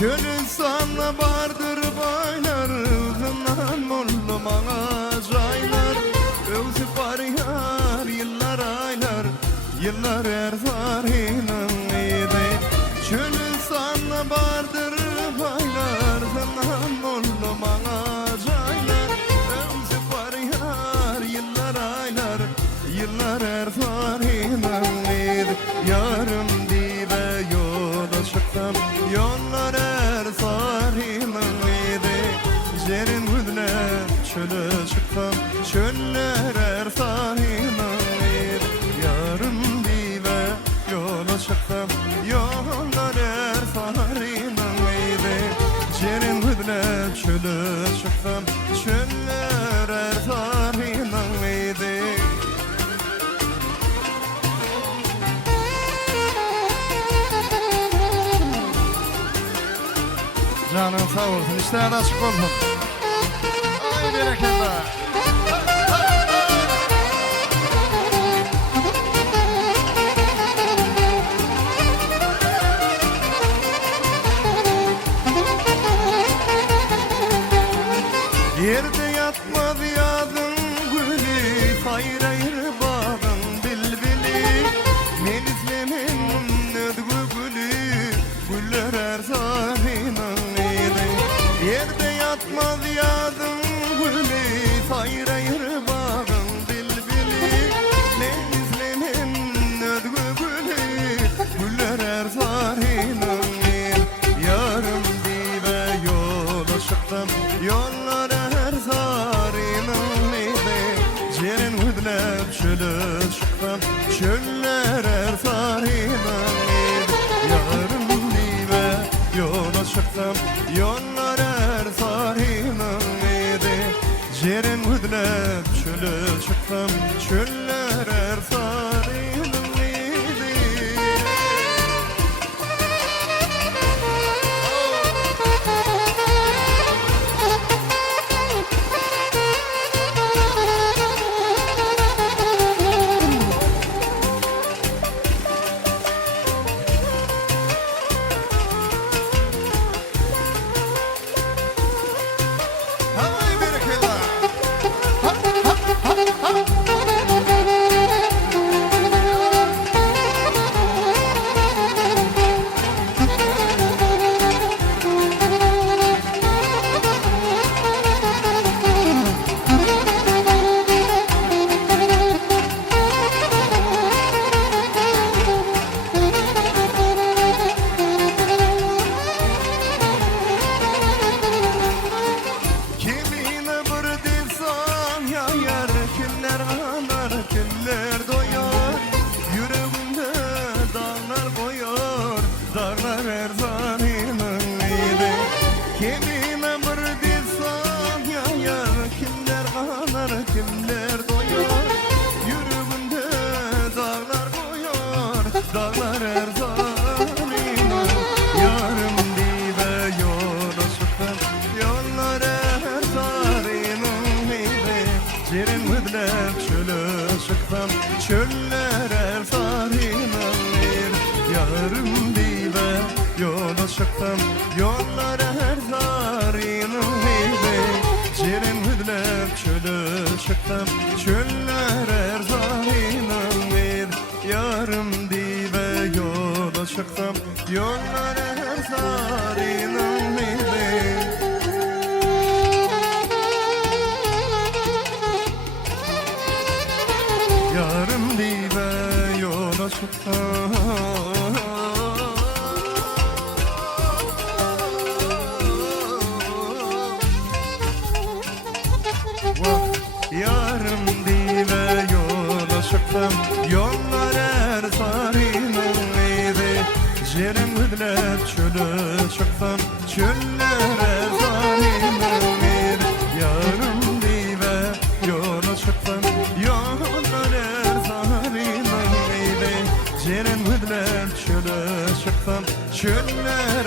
Çölün sana bardır baylar, Hından mollu bana jaylar. Özü var yar, yıllar aylar, yıllar erzarının idi. Çölün sana bardır baylar, Hından mollu bana jaylar. Özü var yar, yıllar aylar, yıllar erzarının idi. Yarım dibe yola çıktım, yollar erzarının idi. Jerin hüdne çöle çıktım, çöller erzarının idi. Yarım dibe yola çıktım, yollar erzarının idi. Jerin hüdne çöle çıktım, çöller erzarının idi. Canın sağ olsun, işler de açık olsun. Ay bereketler. Yerde yatmadı yadın gülü, hayır hayır bağın bilbili. Men izlemin ödgü gülü, güller erzarının. Yerde yatmaz yadım gülü, hayır hayır bağın bilbili. Ne izlemin ödgü gülü, güller erzarının. Yarım dibe yola çıktım, yollar erzarının idi. Jerin hüdlep çöle çıktım, çöller erzarının idi. Yarım dibe yola çıktım, yollar erzarının idi. Jerin hüdlep çöle çıktım, çöller erzarının idi. Kimler doyar, yüreğimde dağlar boyar, dağlar erzarının idi. Kimine bir dilsam yayar, kimler ağlar, kimler doyar, yüreğimde dağlar boyar, dağlar erzarının. Yarım dibe yola çıktım, yollar erzarının idi. Jerin hüdlep çöle çıktım, çöller erzarının idi. Yarım dibe yola çıktım, yollar erzarının idi. Jerin hüdlep çöle çıktım, çöller erzarının idi. Yarım dibe yola çıktım, yollar erzarının idi. Yarım dibe yola çıktım, yarım dibe yola çıktım, yollar erzarının idi. Jerin hüdlep çöle çıktım, çöller erzarının idi. Yarım dibe yola çıktım, yollar erzarının idi. Jerin hüdlep çöle çıktım, çöller